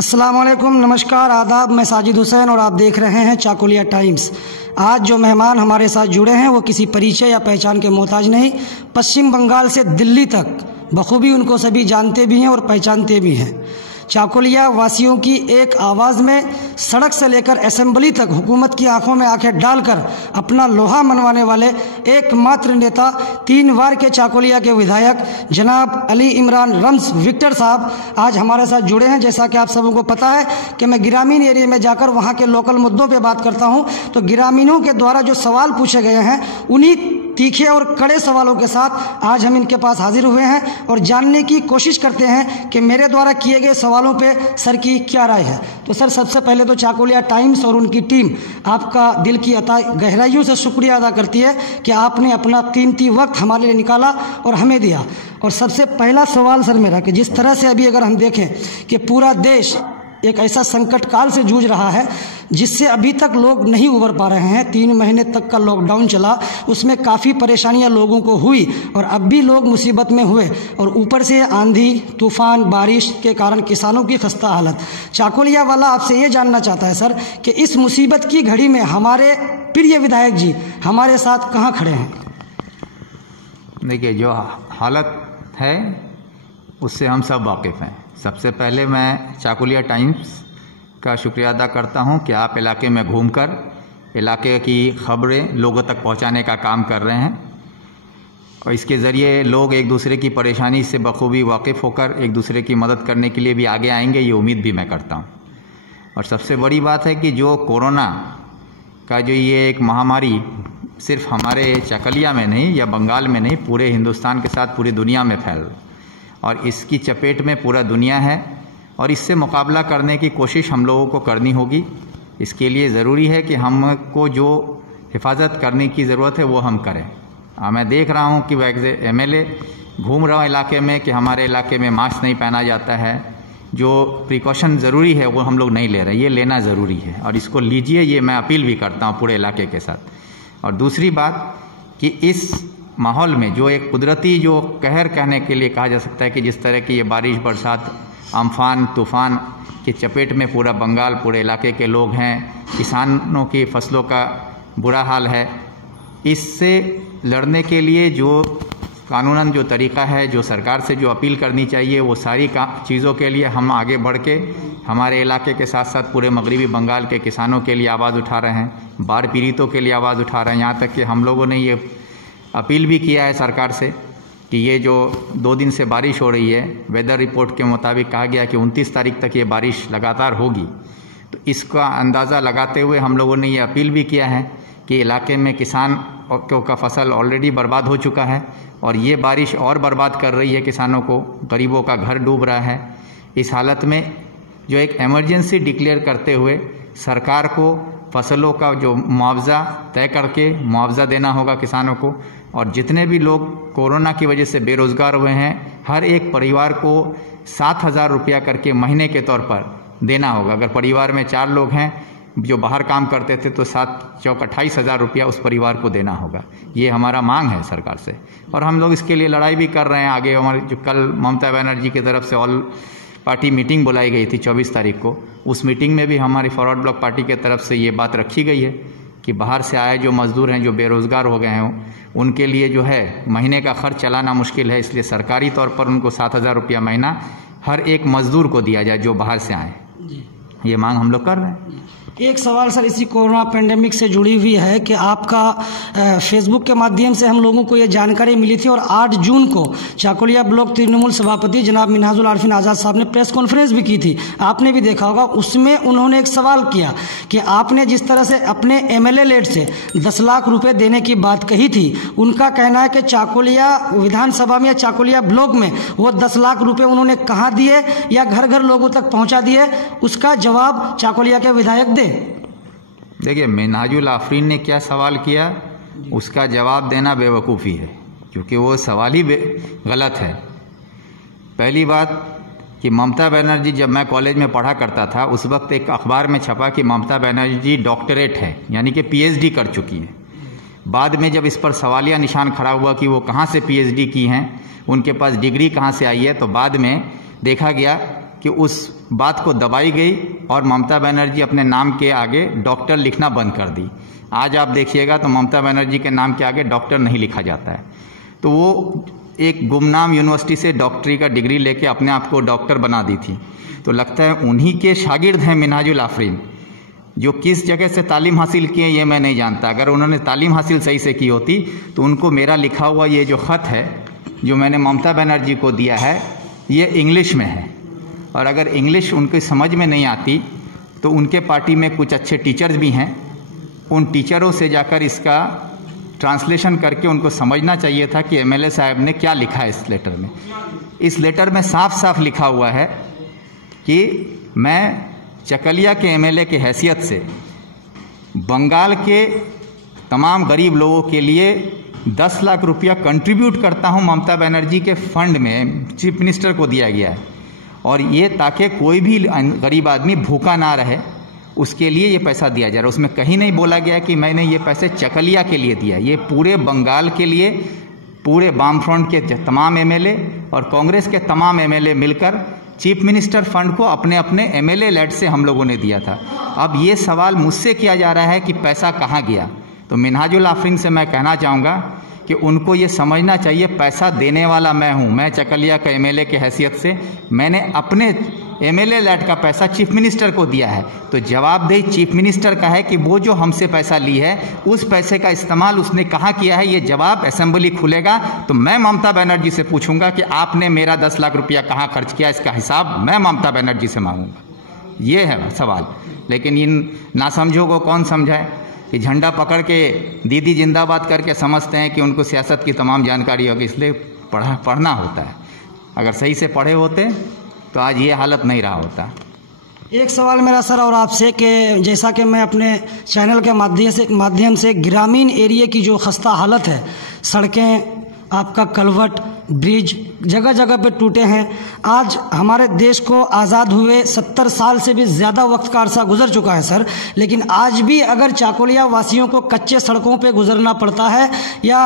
अस्सलाम वालेकुम, नमस्कार, आदाब। मैं साजिद हुसैन और आप देख रहे हैं चाकुलिया टाइम्स। आज जो मेहमान हमारे साथ जुड़े हैं वो किसी परिचय या पहचान के मोहताज नहीं। पश्चिम बंगाल से दिल्ली तक बखूबी उनको सभी जानते भी हैं और पहचानते भी हैं। चाकुलिया वासियों की एक आवाज़ में सड़क से लेकर असेंबली तक हुकूमत की आंखों में आंखें डालकर अपना लोहा मनवाने वाले एकमात्र नेता, 3 बार के चाकुलिया के विधायक जनाब अली इमरान रम्स विक्टर साहब आज हमारे साथ जुड़े हैं। जैसा कि आप सबों को पता है कि मैं ग्रामीण एरिया में जाकर वहाँ के लोकल मुद्दों पर बात करता हूँ, तो ग्रामीणों के द्वारा जो सवाल पूछे गए हैं उन्हीं तीखे और कड़े सवालों के साथ आज हम इनके पास हाजिर हुए हैं और जानने की कोशिश करते हैं कि मेरे द्वारा किए गए सवालों पे सर की क्या राय है। तो सर, सबसे पहले तो चाकुलिया टाइम्स और उनकी टीम आपका दिल की गहराइयों से शुक्रिया अदा करती है कि आपने अपना कीमती वक्त हमारे लिए निकाला और हमें दिया। और सबसे पहला सवाल सर मेरा कि जिस तरह से अभी अगर हम देखें कि पूरा देश एक ऐसा संकट काल से जूझ रहा है जिससे अभी तक लोग नहीं उबर पा रहे हैं। 3 महीने तक का लॉकडाउन चला, उसमें काफ़ी परेशानियां लोगों को हुई और अब भी लोग मुसीबत में हुए, और ऊपर से आंधी तूफान बारिश के कारण किसानों की खस्ता हालत। चाकुलिया वाला आपसे ये जानना चाहता है सर कि इस मुसीबत की घड़ी में हमारे प्रिय विधायक जी हमारे साथ कहाँ खड़े हैं? देखिए, जो हालत है उससे हम सब वाकिफ़ हैं। सबसे पहले मैं चाकुलिया टाइम्स का शुक्रिया अदा करता हूं कि आप इलाके में घूमकर इलाके की खबरें लोगों तक पहुंचाने का काम कर रहे हैं और इसके ज़रिए लोग एक दूसरे की परेशानी से बखूबी वाकिफ़ होकर एक दूसरे की मदद करने के लिए भी आगे आएंगे, ये उम्मीद भी मैं करता हूं। और सबसे बड़ी बात है कि जो कोरोना का जो ये एक महामारी सिर्फ हमारे चाकुलिया में नहीं या बंगाल में नहीं, पूरे हिंदुस्तान के साथ पूरी दुनिया में फैल और इसकी चपेट में पूरा दुनिया है और इससे मुकाबला करने की कोशिश हम लोगों को करनी होगी। इसके लिए ज़रूरी है कि हमको जो हिफाजत करने की ज़रूरत है वो हम करें। मैं देख रहा हूँ कि MLA घूम रहा हूँ इलाके में कि हमारे इलाके में मास्क नहीं पहना जाता है। जो प्रिकॉशन ज़रूरी है वो हम लोग नहीं ले रहे, ये लेना ज़रूरी है और इसको लीजिए, ये मैं अपील भी करता हूँ पूरे इलाके के साथ। और दूसरी बात कि इस माहौल में जो एक कुदरती जो कहर कहने के लिए कहा जा सकता है कि जिस तरह की ये बारिश बरसात अम्फान तूफ़ान की चपेट में पूरा बंगाल पूरे इलाके के लोग हैं, किसानों की फसलों का बुरा हाल है, इससे लड़ने के लिए जो कानूनन जो तरीक़ा है, जो सरकार से जो अपील करनी चाहिए, वो सारी चीज़ों के लिए हम आगे बढ़ के हमारे इलाके के साथ साथ पूरे मगरबी बंगाल के किसानों के लिए आवाज़ उठा रहे हैं, बाढ़ पीड़ितों के लिए आवाज़ उठा रहे हैं। यहाँ तक कि हम लोगों ने ये अपील भी किया है सरकार से कि ये जो 2 दिन से बारिश हो रही है, वेदर रिपोर्ट के मुताबिक कहा गया कि 29 तारीख तक ये बारिश लगातार होगी, तो इसका अंदाज़ा लगाते हुए हम लोगों ने ये अपील भी किया है कि इलाके में किसानों का फसल ऑलरेडी बर्बाद हो चुका है और ये बारिश और बर्बाद कर रही है किसानों को, गरीबों का घर डूब रहा है। इस हालत में जो एक इमरजेंसी डिक्लेयर करते हुए सरकार को फसलों का जो मुआवजा तय करके मुआवजा देना होगा किसानों को, और जितने भी लोग कोरोना की वजह से बेरोज़गार हुए हैं हर एक परिवार को 7,000 रुपया करके महीने के तौर पर देना होगा। अगर परिवार में 4 लोग हैं जो बाहर काम करते थे तो 7 चौक 28,000 रुपया उस परिवार को देना होगा। ये हमारा मांग है सरकार से और हम लोग इसके लिए लड़ाई भी कर रहे हैं। आगे हमारी जो कल ममता बनर्जी की तरफ से ऑल पार्टी मीटिंग बुलाई गई थी 24 तारीख को, उस मीटिंग में भी हमारी फॉरवर्ड ब्लॉक पार्टी की तरफ से ये बात रखी गई है कि बाहर से आए जो मज़दूर हैं जो बेरोज़गार हो गए हैं उनके लिए जो है महीने का खर्च चलाना मुश्किल है, इसलिए सरकारी तौर पर उनको 7,000 रुपया महीना हर एक मज़दूर को दिया जाए जो बाहर से आए। ये मांग हम लोग कर रहे हैं। एक सवाल सर इसी कोरोना पेंडेमिक से जुड़ी हुई है कि आपका फेसबुक के माध्यम से हम लोगों को ये जानकारी मिली थी और 8 जून को चाकुलिया ब्लॉक तृणमूल सभापति जनाब मिन्हाजुल आरिफिन आज़ाद साहब ने प्रेस कॉन्फ्रेंस भी की थी, आपने भी देखा होगा। उसमें उन्होंने एक सवाल किया कि आपने जिस तरह से अपने MLA लेट से 10 लाख रुपए देने की बात कही थी, उनका कहना है कि चाकुलिया विधानसभा में या चाकुलिया ब्लॉक में वो 10 लाख रुपये उन्होंने कहाँ दिए या घर घर लोगों तक पहुँचा दिए, उसका जवाब चाकुलिया के विधायक दे। देखिए, मिन्हाजुल आफरीन ने क्या सवाल किया उसका जवाब देना बेवकूफ़ी है, क्योंकि वो सवाल ही गलत है। पहली बात कि ममता बनर्जी, जब मैं कॉलेज में पढ़ा करता था उस वक्त एक अखबार में छपा कि ममता बनर्जी डॉक्टरेट है, यानी कि PhD कर चुकी हैं। बाद में जब इस पर सवालिया निशान खड़ा हुआ कि वो कहाँ से PhD की हैं, उनके पास डिग्री कहाँ से आई है, तो बाद में देखा गया कि उस बात को दबाई गई और ममता बनर्जी अपने नाम के आगे डॉक्टर लिखना बंद कर दी। आज आप देखिएगा तो ममता बनर्जी के नाम के आगे डॉक्टर नहीं लिखा जाता है। तो वो एक गुमनाम यूनिवर्सिटी से डॉक्टरी का डिग्री लेके अपने आप को डॉक्टर बना दी थी। तो लगता है उन्हीं के शागिर्द हैं मिन्हाजुल आफरीन, जो किस जगह से तालीम हासिल किए ये मैं नहीं जानता। अगर उन्होंने तालीम हासिल सही से की होती तो उनको मेरा लिखा हुआ ये जो ख़त है जो मैंने ममता बनर्जी को दिया है ये इंग्लिश में है, और अगर इंग्लिश उनकी समझ में नहीं आती तो उनके पार्टी में कुछ अच्छे टीचर्स भी हैं, उन टीचरों से जाकर इसका ट्रांसलेशन करके उनको समझना चाहिए था कि एमएलए साहब ने क्या लिखा है इस लेटर में। इस लेटर में साफ साफ लिखा हुआ है कि मैं चकलिया के एमएलए के हैसियत से बंगाल के तमाम गरीब लोगों के लिए 10 लाख रुपया कंट्रीब्यूट करता हूं ममता बनर्जी के फंड में, चीफ मिनिस्टर को दिया गया है, और ये ताकि कोई भी गरीब आदमी भूखा ना रहे उसके लिए ये पैसा दिया जा रहा है। उसमें कहीं नहीं बोला गया कि मैंने ये पैसे चकलिया के लिए दिया, ये पूरे बंगाल के लिए पूरे वाम फ्रंट के तमाम एमएलए और कांग्रेस के तमाम एमएलए मिलकर चीफ मिनिस्टर फंड को अपने अपने एमएलए लेड से हम लोगों ने दिया था। अब ये सवाल मुझसे किया जा रहा है कि पैसा कहाँ गया, तो मिन्हाजुल आफरीन से मैं कहना चाहूँगा कि उनको ये समझना चाहिए पैसा देने वाला मैं हूँ। मैं चकलिया का एमएलए के हैसियत से मैंने अपने एमएलए लेड का पैसा चीफ मिनिस्टर को दिया है, तो जवाबदेही चीफ मिनिस्टर का है कि वो जो हमसे पैसा ली है उस पैसे का इस्तेमाल उसने कहाँ किया है। ये जवाब असेंबली खुलेगा तो मैं ममता बनर्जी से पूछूंगा कि आपने मेरा 10 लाख रुपया कहाँ खर्च किया, इसका हिसाब मैं ममता बनर्जी से मांगूंगा। ये है सवाल। लेकिन इन नासमझों को कौन समझाए कि झंडा पकड़ के दीदी जिंदाबाद करके समझते हैं कि उनको सियासत की तमाम जानकारी होगी, इसलिए पढ़ना होता है। अगर सही से पढ़े होते तो आज ये हालत नहीं रहा होता। एक सवाल मेरा सर और आपसे कि जैसा कि मैं अपने चैनल के माध्यम से ग्रामीण एरिया की जो खस्ता हालत है, सड़कें, आपका कलवट, ब्रिज जगह जगह पे टूटे हैं। आज हमारे देश को आज़ाद हुए 70 साल से भी ज़्यादा वक्त का अरसा गुजर चुका है सर, लेकिन आज भी अगर चाकुलिया वासियों को कच्चे सड़कों पे गुजरना पड़ता है, या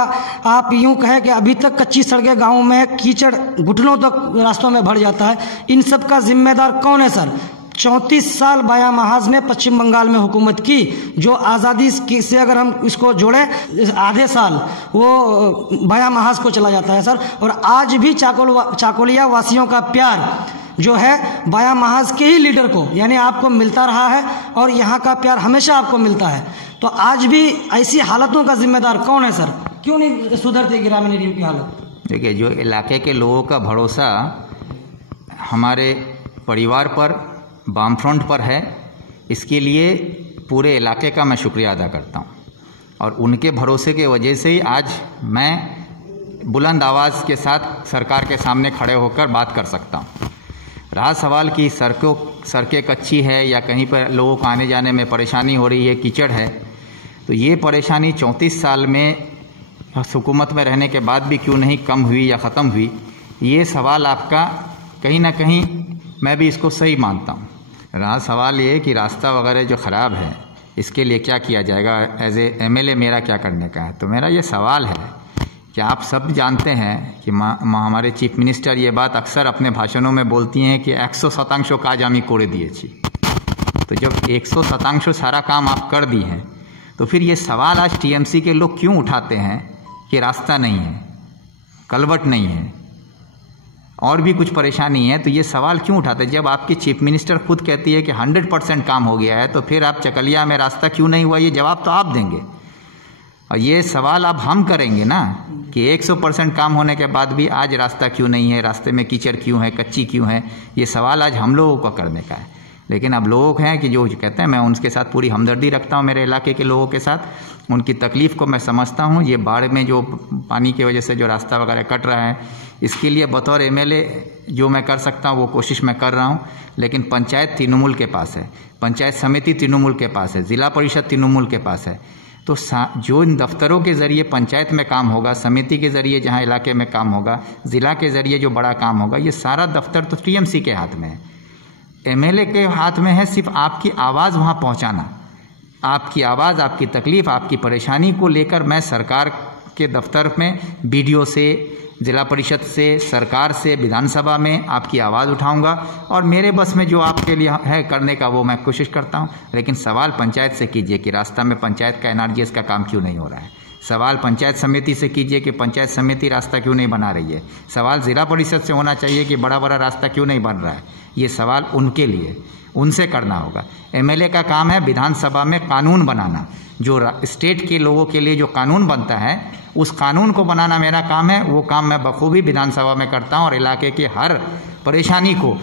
आप यूं कहें कि अभी तक कच्ची सड़कें गाँव में कीचड़ घुटनों तक रास्तों में भर जाता है, इन सब का जिम्मेदार कौन है सर? 34 साल बाया महाज ने पश्चिम बंगाल में हुकूमत की, जो आज़ादी से अगर हम इसको जोड़ें आधे साल वो बाया महाज को चला जाता है सर। और आज भी चाकुलिया वासियों का प्यार जो है बाया महाज के ही लीडर को यानी आपको मिलता रहा है, और यहाँ का प्यार हमेशा आपको मिलता है। तो आज भी ऐसी हालतों का जिम्मेदार कौन है सर? क्यों नहीं सुधरती ग्रामीण एरिया की हालत? देखिए, जो इलाके के लोगों का भरोसा हमारे परिवार पर, वाम फ्रंट पर है, इसके लिए पूरे इलाके का मैं शुक्रिया अदा करता हूँ। और उनके भरोसे के वजह से ही आज मैं बुलंद आवाज़ के साथ सरकार के सामने खड़े होकर बात कर सकता हूँ। रहा सवाल कि सड़कें कच्ची है या कहीं पर लोगों को आने जाने में परेशानी हो रही है, कीचड़ है, तो ये परेशानी 34 साल में हुकूमत में रहने के बाद भी क्यों नहीं कम हुई या ख़त्म हुई, ये सवाल आपका कहीं ना कहीं मैं भी इसको सही मानता हूँ। रहा सवाल ये कि रास्ता वगैरह जो ख़राब है इसके लिए क्या किया जाएगा, एज ए एमएलए मेरा क्या करने का है, तो मेरा ये सवाल है कि आप सब जानते हैं कि हमारे चीफ मिनिस्टर ये बात अक्सर अपने भाषणों में बोलती हैं कि 100% काज आमी करे दिएছি। तो जब 100% सारा काम आप कर दी हैं तो फिर ये सवाल आज टीएमसी के लोग क्यों उठाते हैं कि रास्ता नहीं है, कलवट नहीं है और भी कुछ परेशानी है, तो ये सवाल क्यों उठाते हैं? जब आपकी चीफ मिनिस्टर खुद कहती है कि 100% काम हो गया है, तो फिर आप चकलिया में रास्ता क्यों नहीं हुआ, ये जवाब तो आप देंगे। और ये सवाल अब हम करेंगे ना कि 100% काम होने के बाद भी आज रास्ता क्यों नहीं है, रास्ते में कीचड़ क्यों है, कच्ची क्यों है, ये सवाल आज हम लोगों को करने का है। लेकिन अब लोग हैं कि जो कहते हैं, मैं उनके साथ पूरी हमदर्दी रखता हूँ, मेरे इलाके के लोगों के साथ, उनकी तकलीफ़ को मैं समझता हूँ। ये बाढ़ में जो पानी की वजह से जो रास्ता वगैरह कट रहा है, इसके लिए बतौर एमएलए जो मैं कर सकता हूँ वो कोशिश मैं कर रहा हूँ। लेकिन पंचायत तृणमूल के पास है, पंचायत समिति तृणमूल के पास है, ज़िला परिषद तृणमूल के पास है। तो जो इन दफ्तरों के ज़रिए पंचायत में काम होगा, समिति के ज़रिए जहाँ इलाके में काम होगा, ज़िला के ज़रिए जो बड़ा काम होगा, ये सारा दफ्तर तो टीएमसी के हाथ में है। एमएलए के हाथ में है सिर्फ आपकी आवाज़ वहाँ पहुँचाना। आपकी आवाज़, आपकी तकलीफ़, आपकी परेशानी को लेकर मैं सरकार के दफ्तर में, बीडीओ से, जिला परिषद से, सरकार से, विधानसभा में आपकी आवाज़ उठाऊंगा और मेरे बस में जो आपके लिए है करने का वो मैं कोशिश करता हूं। लेकिन सवाल पंचायत से कीजिए कि रास्ता में पंचायत का एनआरजीएस का काम क्यों नहीं हो रहा है। सवाल पंचायत समिति से कीजिए कि पंचायत समिति रास्ता क्यों नहीं बना रही है। सवाल जिला परिषद से होना चाहिए कि बड़ा बड़ा रास्ता क्यों नहीं बन रहा है। ये सवाल उनके लिए, उनसे करना होगा। एमएलए का काम है विधानसभा में कानून बनाना, जो स्टेट के लोगों के लिए जो कानून बनता है उस कानून को बनाना मेरा काम है। वो काम मैं बखूबी विधानसभा में करता हूँ और इलाके के हर परेशानी को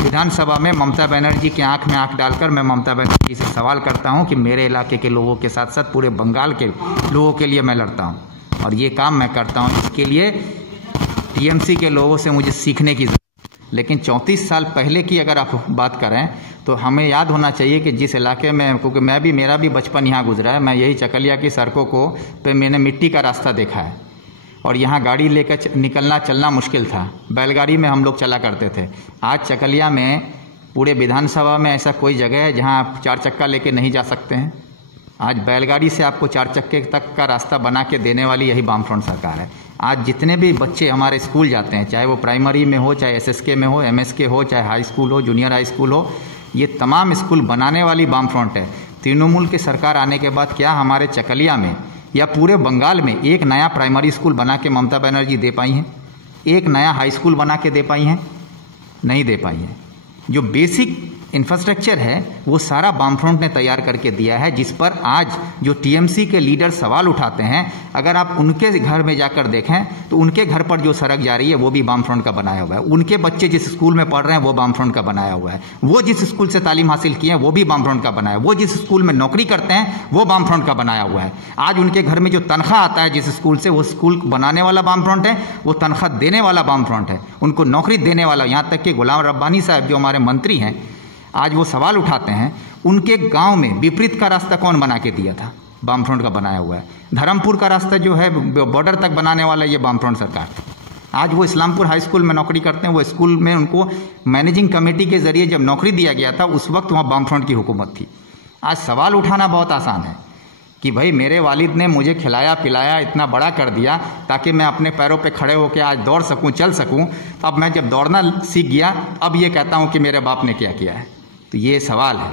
विधानसभा में ममता बनर्जी की आंख में आंख डालकर मैं ममता बनर्जी से सवाल करता हूं कि मेरे इलाके के लोगों के साथ साथ पूरे बंगाल के लोगों के लिए मैं लड़ता हूं और ये काम मैं करता हूं। इसके लिए टीएमसी के लोगों से मुझे सीखने की जरूरत है। लेकिन 34 साल पहले की अगर आप बात करें तो हमें याद होना चाहिए कि जिस इलाके में, क्योंकि मेरा भी बचपन यहाँ गुजरा है, मैं यही चकलिया की सड़कों को पे मैंने मिट्टी का रास्ता देखा है और यहाँ गाड़ी लेकर निकलना चलना मुश्किल था। बैलगाड़ी में हम लोग चला करते थे। आज चकलिया में पूरे विधानसभा में ऐसा कोई जगह है जहाँ आप 4 चक्का लेके नहीं जा सकते हैं। आज बैलगाड़ी से आपको 4 चक्के तक का रास्ता बना के देने वाली यही वामफ्रंट सरकार है। आज जितने भी बच्चे हमारे स्कूल जाते हैं, चाहे वो प्राइमरी में हो, चाहे एसएसके में हो, एमएसके हो, चाहे हाई स्कूल हो, जूनियर हाई स्कूल हो, ये तमाम स्कूल बनाने वाली वामफ्रंट है। तृणमूल की सरकार आने के बाद क्या हमारे चकलिया में या पूरे बंगाल में एक नया प्राइमरी स्कूल बना के ममता बनर्जी दे पाई हैं? एक नया हाई स्कूल बना के दे पाई हैं? नहीं दे पाई हैं। जो बेसिक इंफ्रास्ट्रक्चर है वो सारा वामफ्रंट ने तैयार करके दिया है, जिस पर आज जो टीएमसी के लीडर सवाल उठाते हैं, अगर आप उनके घर में जाकर देखें तो उनके घर पर जो सड़क जा रही है वो भी वामफ्रंट का बनाया हुआ है। उनके बच्चे जिस स्कूल में पढ़ रहे हैं वो वामफ्रंट का बनाया हुआ है। वो जिस स्कूल से तालीम हासिल किए हैं वो भी वामफ्रंट का बनाया है। वो जिस स्कूल में नौकरी करते हैं वो वामफ्रंट का बनाया हुआ है। आज उनके घर में जो तनख्वाह आता है जिस स्कूल से, वो स्कूल बनाने वाला वामफ्रंट है, वो तनख्वाह देने वाला वामफ्रंट है, उनको नौकरी देने वाला। यहाँ तक कि गुलाम रब्बानी साहब जो हमारे मंत्री हैं, आज वो सवाल उठाते हैं उनके गांव में विपरीत का रास्ता कौन बना के दिया था? वामफ्रंट का बनाया हुआ है। धर्मपुर का रास्ता जो है बॉर्डर तक बनाने वाला ये वामफ्रंट सरकार। आज वो इस्लामपुर हाई स्कूल में नौकरी करते हैं। वो स्कूल में उनको मैनेजिंग कमेटी के जरिए जब नौकरी दिया गया था उस वक्त वहाँ वामफ्रंट की हुकूमत थी। आज सवाल उठाना बहुत आसान है कि भाई मेरे वालिद ने मुझे खिलाया पिलाया, इतना बड़ा कर दिया ताकि मैं अपने पैरों पे खड़े होकर आज दौड़ सकूं, चल सकूं। अब मैं जब दौड़ना सीख गया अब ये कहता हूं कि मेरे बाप ने क्या किया है। तो ये सवाल है।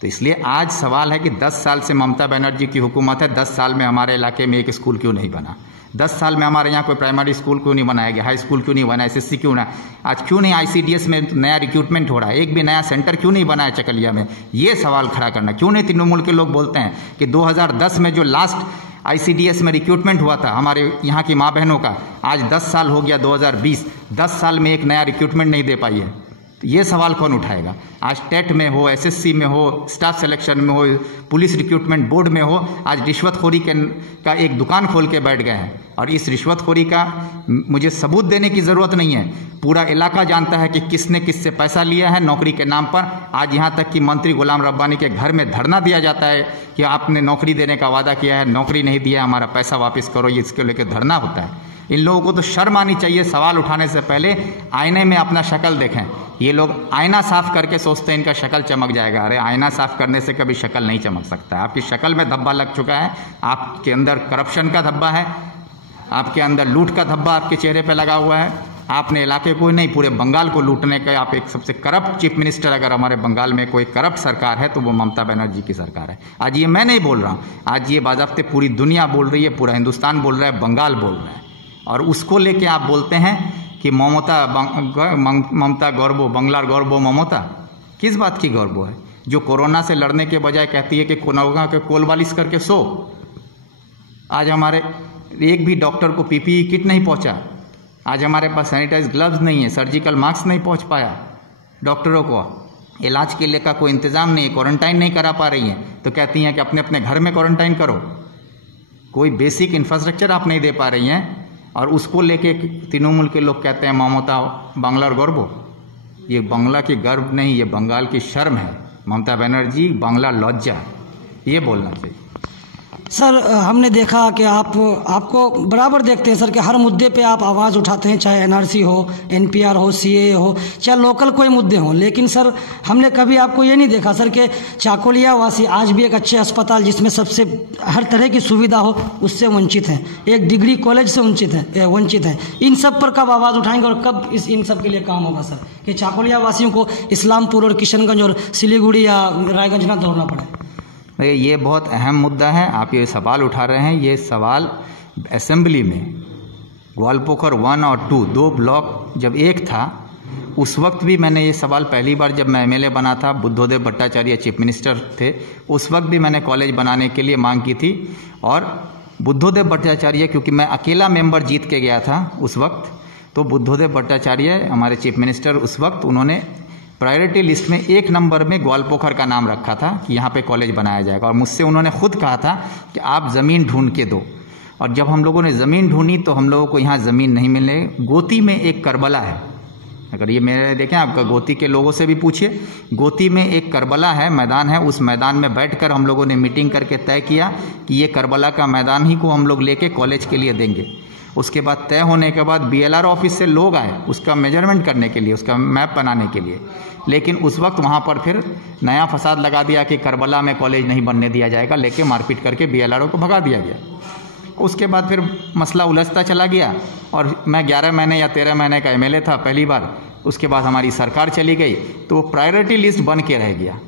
तो इसलिए आज सवाल है कि 10 साल से ममता बनर्जी की हुकूमत है, 10 साल में हमारे इलाके में एक स्कूल क्यों नहीं बना? 10 साल में हमारे यहाँ कोई प्राइमरी स्कूल क्यों नहीं बनाया गया? हाई स्कूल क्यों नहीं बना? एसएससी क्यों ना? आज क्यों नहीं आईसीडीएस में नया रिक्रूटमेंट हो रहा है? एक भी नया सेंटर क्यों नहीं बना है चकलिया में? ये सवाल खड़ा करना। क्यों नहीं तृणमूल के लोग बोलते हैं कि 2010 में जो लास्ट आईसीडीएस में रिक्रूटमेंट हुआ था हमारे यहाँ की माँ बहनों का, आज 10 साल हो गया 2020, 10 साल में एक नया रिक्रूटमेंट नहीं दे पाई है। तो ये सवाल कौन उठाएगा? आज टेट में हो, एसएससी में हो, स्टाफ सिलेक्शन में हो, पुलिस रिक्रूटमेंट बोर्ड में हो, आज रिश्वतखोरी का एक दुकान खोल के बैठ गए हैं। और इस रिश्वतखोरी का मुझे सबूत देने की ज़रूरत नहीं है, पूरा इलाका जानता है कि किसने किससे पैसा लिया है नौकरी के नाम पर। आज यहाँ तक कि मंत्री गुलाम रब्बानी के घर में धरना दिया जाता है कि आपने नौकरी देने का वादा किया है, नौकरी नहीं दिया, हमारा पैसा वापस करो, ये इसके लेकर धरना होता है। इन लोगों को तो शर्म आनी चाहिए। सवाल उठाने से पहले आईने में अपना शक्ल देखें। ये लोग आईना साफ करके सोचते हैं इनका शक्ल चमक जाएगा। अरे आईना साफ करने से कभी शक्ल नहीं चमक सकता। आपकी शक्ल में धब्बा लग चुका है, आपके अंदर करप्शन का धब्बा है, आपके अंदर लूट का धब्बा आपके चेहरे पे लगा हुआ है। आपने इलाके को नहीं पूरे बंगाल को लूटने का, आप एक सबसे करप्ट चीफ मिनिस्टर, अगर हमारे बंगाल में कोई करप्ट सरकार है तो वो ममता बनर्जी की सरकार है। आज ये मैं नहीं बोल रहा हूँ, आज ये बाज़ाब्ते पूरी दुनिया बोल रही है, पूरा हिंदुस्तान बोल रहा है, बंगाल बोल रहा है। और उसको लेके आप बोलते हैं कि ममता गौरवो, बंगलार गौरवो ममता। किस बात की गौरव है? जो कोरोना से लड़ने के बजाय कहती है कि कोरोना के कोल बालिश करके सो। आज हमारे एक भी डॉक्टर को पीपीई किट नहीं पहुंचा। आज हमारे पास सैनिटाइज ग्लव्स नहीं है, सर्जिकल मास्क नहीं पहुंच पाया। डॉक्टरों को इलाज के लिए का कोई इंतजाम नहीं है, क्वारंटाइन नहीं करा पा रही हैं, तो कहती हैं कि अपने अपने घर में क्वारंटाइन करो। कोई बेसिक इंफ्रास्ट्रक्चर आप नहीं दे पा रही हैं और उसको लेके तृणमूल के लोग कहते हैं ममता बांग्ला और गौरव। ये बांग्ला की गर्व नहीं, ये बंगाल की शर्म है। ममता बनर्जी बांग्ला लज्जा, ये बोलना चाहिए। सर हमने देखा कि आपको बराबर देखते हैं सर कि हर मुद्दे पे आप आवाज़ उठाते हैं, चाहे एनआरसी हो, एनपीआर हो, सीएए हो, चाहे लोकल कोई मुद्दे हों। लेकिन सर हमने कभी आपको ये नहीं देखा सर कि चाकुलिया वासी आज भी एक अच्छे अस्पताल जिसमें सबसे हर तरह की सुविधा हो उससे वंचित हैं, एक डिग्री कॉलेज से वंचित हैं। इन सब पर कब आवाज़ उठाएंगे और कब इन सब के लिए काम होगा सर कि चाकुलिया वासियों को इस्लामपुर और किशनगंज और सिलीगुड़ी या रायगंज ना दौड़ना पड़े? ये बहुत अहम मुद्दा है, आप ये सवाल उठा रहे हैं। ये सवाल असेंबली में ग्वालपोखर 1 और 2 दो ब्लॉक जब एक था उस वक्त भी मैंने ये सवाल पहली बार जब मैं एमएलए बना था, बुद्धदेव भट्टाचार्य चीफ मिनिस्टर थे, उस वक्त भी मैंने कॉलेज बनाने के लिए मांग की थी। और बुद्धदेव भट्टाचार्य, क्योंकि मैं अकेला मेंबर जीत के गया था उस वक्त, तो बुद्धदेव भट्टाचार्य हमारे चीफ मिनिस्टर उस वक्त, उन्होंने प्रायोरिटी लिस्ट में 1 नंबर में ग्वालपोखर का नाम रखा था कि यहाँ पे कॉलेज बनाया जाएगा। और मुझसे उन्होंने खुद कहा था कि आप ज़मीन ढूंढ के दो। और जब हम लोगों ने ज़मीन ढूंढी तो हम लोगों को यहाँ ज़मीन नहीं मिले। गोती में एक करबला है, अगर ये मेरे देखें, आपका गोती के लोगों से भी पूछिए, गोती में एक करबला है, मैदान है। उस मैदान में बैठकर हम लोगों ने मीटिंग करके तय किया कि ये करबला का मैदान ही को हम लोग लेके कॉलेज के लिए देंगे। उसके बाद तय होने के बाद बीएलआर ऑफिस से लोग आए उसका मेजरमेंट करने के लिए, उसका मैप बनाने के लिए। लेकिन उस वक्त वहाँ पर फिर नया फसाद लगा दिया कि करबला में कॉलेज नहीं बनने दिया जाएगा, लेके मारपीट करके बीएलआरओ को भगा दिया गया। उसके बाद फिर मसला उलझता चला गया और मैं 11 महीने या 13 महीने का एमएलए था पहली बार। उसके बाद हमारी सरकार चली गई तो प्रायोरिटी लिस्ट बन के रह गया।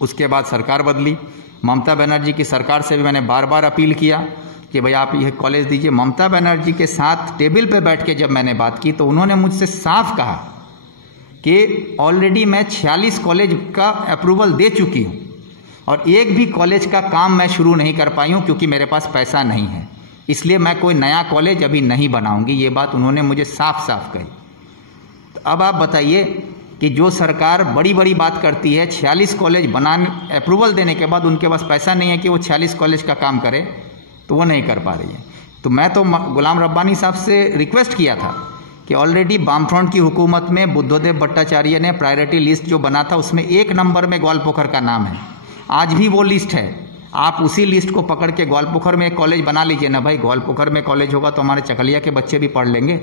उसके बाद सरकार बदली, ममता बनर्जी की सरकार से भी मैंने बार बार अपील किया कि भाई आप यह कॉलेज दीजिए। ममता बनर्जी के साथ टेबल पे बैठ के जब मैंने बात की तो उन्होंने मुझसे साफ कहा कि ऑलरेडी मैं 46 कॉलेज का अप्रूवल दे चुकी हूँ और एक भी कॉलेज का काम मैं शुरू नहीं कर पाई हूँ क्योंकि मेरे पास पैसा नहीं है, इसलिए मैं कोई नया कॉलेज अभी नहीं बनाऊंगी। ये बात उन्होंने मुझे साफ साफ कही। तो अब आप बताइए कि जो सरकार बड़ी बड़ी बात करती है, 46 कॉलेज बनाने अप्रूवल देने के बाद उनके पास पैसा नहीं है कि वो 46 कॉलेज का काम करे, तो वो नहीं कर पा रही है। तो मैं तो गुलाम रब्बानी साहब से रिक्वेस्ट किया था कि ऑलरेडी वामफ्रंट की हुकूमत में बुद्धदेव भट्टाचार्य ने प्रायोरिटी लिस्ट जो बना था उसमें 1 नंबर में ग्वालपोखर का नाम है। आज भी वो लिस्ट है, आप उसी लिस्ट को पकड़ के ग्वालपोखर में एक कॉलेज बना लीजिए ना भाई। ग्वालपोखर में कॉलेज होगा तो हमारे चकलिया के बच्चे भी पढ़ लेंगे।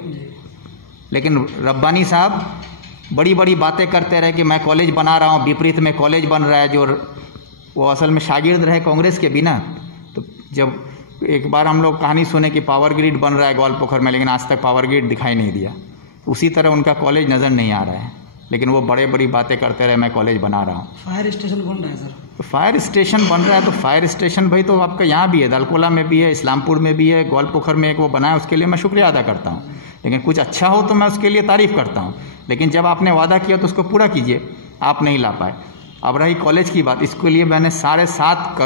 लेकिन रब्बानी साहब बड़ी बड़ी बातें करते रहे कि मैं कॉलेज बना रहा हूँ, विपरीत में कॉलेज बन रहा है जो वो असल में शागिर्द रहे कांग्रेस के बिना। तो जब एक बार हम लोग कहानी सुने कि पावर ग्रिड बन रहा है ग्वालपोखर में, लेकिन आज तक पावर ग्रिड दिखाई नहीं दिया। उसी तरह उनका कॉलेज नज़र नहीं आ रहा है, लेकिन वो बड़े बड़ी बातें करते रहे मैं कॉलेज बना रहा हूँ। फायर स्टेशन बन रहा है सर, तो फायर स्टेशन बन रहा है तो फायर स्टेशन भाई तो आपका यहाँ भी है, दलकोला में भी है, इस्लामपुर में भी है, ग्वालपोखर में एक वो बना है, उसके लिए मैं शुक्रिया अदा करता हूँ। लेकिन कुछ अच्छा हो तो मैं उसके लिए तारीफ़ करता हूँ, लेकिन जब आपने वादा किया तो उसको पूरा कीजिए। आप नहीं ला पाए। अब रही कॉलेज की बात, इसके लिए मैंने 7.5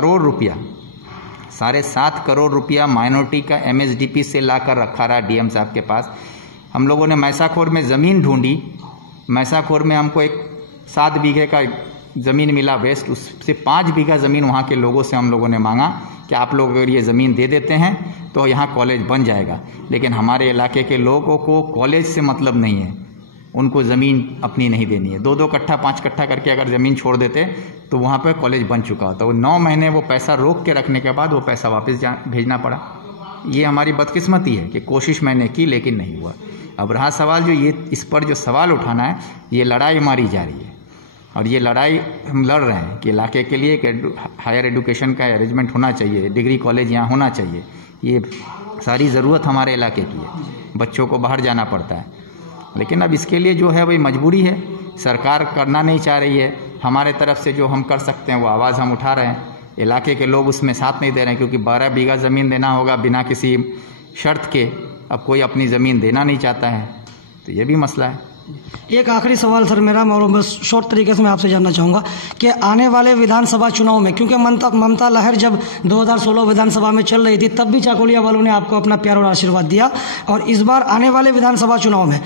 करोड़ रुपया माइनॉरिटी का MSDP से ला कर रखा रहा डीएम साहब के पास। हम लोगों ने मैसाखोर में ज़मीन ढूंढी, मैसाखोर में हमको एक 7 बीघे का ज़मीन मिला वेस्ट, उससे 5 बीघा ज़मीन वहाँ के लोगों से हम लोगों ने मांगा कि आप लोग अगर ये ज़मीन दे देते हैं तो यहाँ कॉलेज बन जाएगा। लेकिन हमारे इलाके के लोगों को कॉलेज से मतलब नहीं है, उनको ज़मीन अपनी नहीं देनी है। 2-2 कट्ठा 5 कट्ठा करके अगर ज़मीन छोड़ देते तो वहाँ पर कॉलेज बन चुका होता। वो 9 महीने वो पैसा रोक के रखने के बाद वो पैसा वापस भेजना पड़ा। ये हमारी बदकिस्मती है कि कोशिश मैंने की लेकिन नहीं हुआ। अब रहा सवाल जो ये इस पर जो सवाल उठाना है, ये लड़ाई हमारी जारी है और ये लड़ाई हम लड़ रहे हैं कि इलाके के लिए एक हायर एजुकेशन का अरेंजमेंट होना चाहिए, डिग्री कॉलेज यहाँ होना चाहिए। ये सारी ज़रूरत हमारे इलाके की है, बच्चों को बाहर जाना पड़ता है। लेकिन अब इसके लिए जो है वही मजबूरी है, सरकार करना नहीं चाह रही है। हमारे तरफ से जो हम कर सकते हैं वो आवाज़ हम उठा रहे हैं। इलाके के लोग उसमें साथ नहीं दे रहे हैं क्योंकि 12 बीघा ज़मीन देना होगा बिना किसी शर्त के। अब कोई अपनी ज़मीन देना नहीं चाहता है, तो ये भी मसला है। एक आखिरी सवाल सर मेरा, और बस शॉर्ट तरीके से मैं आपसे जानना चाहूँगा कि आने वाले विधानसभा चुनाव में, क्योंकि ममता लहर जब 2016 विधानसभा में चल रही थी तब भी चाकुलिया वालों ने आपको अपना प्यार और आशीर्वाद दिया, और इस बार आने वाले विधानसभा चुनाव में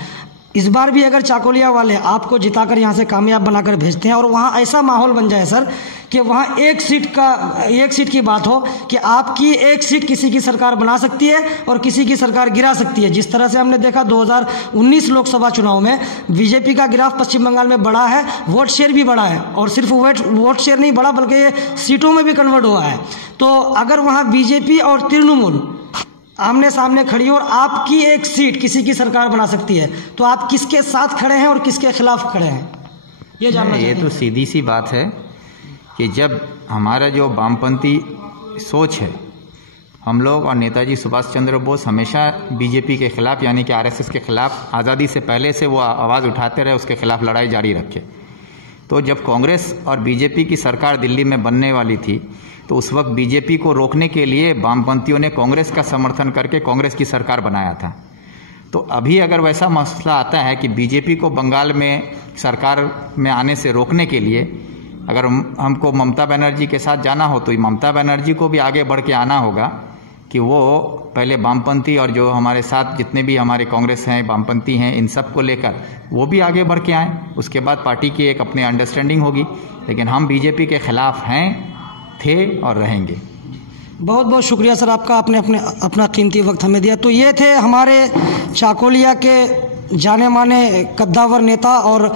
इस बार भी अगर चाकुलिया वाले आपको जिताकर यहाँ से कामयाब बनाकर भेजते हैं और वहाँ ऐसा माहौल बन जाए सर कि वहाँ एक सीट की बात हो कि आपकी एक सीट किसी की सरकार बना सकती है और किसी की सरकार गिरा सकती है, जिस तरह से हमने देखा 2019 लोकसभा चुनाव में बीजेपी का गिराफ पश्चिम बंगाल में बढ़ा है, वोट शेयर भी बढ़ा है, और सिर्फ वोट शेयर नहीं बढ़ा बल्कि ये सीटों में भी कन्वर्ट हुआ है। तो अगर वहाँ बीजेपी और तृणमूल आमने सामने खड़ी हो और आपकी एक सीट किसी की सरकार बना सकती है, तो आप किसके साथ खड़े हैं और किसके खिलाफ खड़े हैं, ये जानना ये तो सीधी सी बात है कि जब हमारा जो वामपंथी सोच है, हम लोग और नेताजी सुभाष चंद्र बोस हमेशा बीजेपी के खिलाफ यानी कि आरएसएस के खिलाफ आज़ादी से पहले से वो आवाज़ उठाते रहे, उसके खिलाफ लड़ाई जारी रखे। तो जब कांग्रेस और बीजेपी की सरकार दिल्ली में बनने वाली थी तो उस वक्त बीजेपी को रोकने के लिए वामपंथियों ने कांग्रेस का समर्थन करके कांग्रेस की सरकार बनाया था। तो अभी अगर वैसा मसला आता है कि बीजेपी को बंगाल में सरकार में आने से रोकने के लिए अगर हमको ममता बनर्जी के साथ जाना हो तो ममता बनर्जी को भी आगे बढ़ के आना होगा कि वो पहले वामपंथी और जो हमारे साथ जितने भी हमारे कांग्रेस हैं, वामपंथी हैं, इन सब को लेकर वो भी आगे बढ़ के आएँ। उसके बाद पार्टी की एक अपनी अंडरस्टैंडिंग होगी। लेकिन हम बीजेपी के खिलाफ हैं, थे और रहेंगे। बहुत बहुत शुक्रिया सर आपका, आपने अपना कीमती वक्त हमें दिया। तो ये थे हमारे चाकोलिया के जाने माने कद्दावर नेता और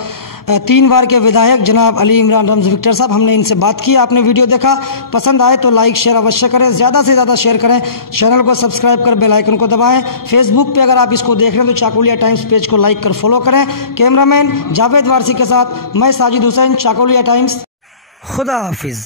3 बार के विधायक जनाब अली इमरान रमज़ विक्टर साहब। हमने इनसे बात की। आपने वीडियो देखा, पसंद आए तो लाइक शेयर अवश्य करें, ज़्यादा से ज़्यादा शेयर करें, चैनल को सब्सक्राइब कर बेल आइकन को दबाएं। फेसबुक पे अगर आप इसको देख रहे हैं तो चाकोलिया टाइम्स पेज को लाइक कर फॉलो करें। कैमरामैन जावेद वारसी के साथ मैं साजिद हुसैन, चाकोलिया टाइम्स। खुदा हाफिज़।